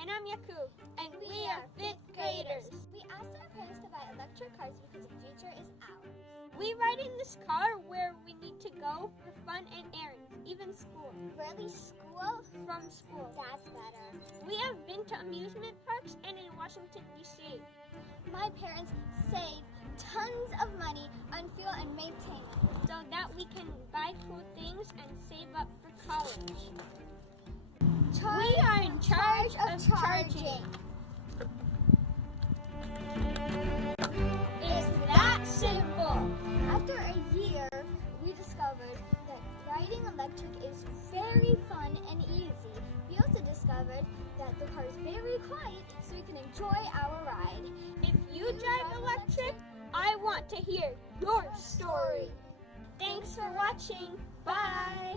And I'm Yakub, and we are 5th graders. We asked our parents to buy electric cars because the future is ours. We ride in this car where we need to go for fun and errands, even school. Really, school? From school. That's better. We have been to amusement parks and in Washington, D.C. My parents save tons of money on fuel and maintenance so that we can buy cool things and save up for college. We are in charge of charging. It's that simple. After a year, we discovered that riding electric is very fun and easy. We also discovered that the car is very quiet, so we can enjoy our ride. If you drive electric, I want to hear your story. Thanks for watching. Bye.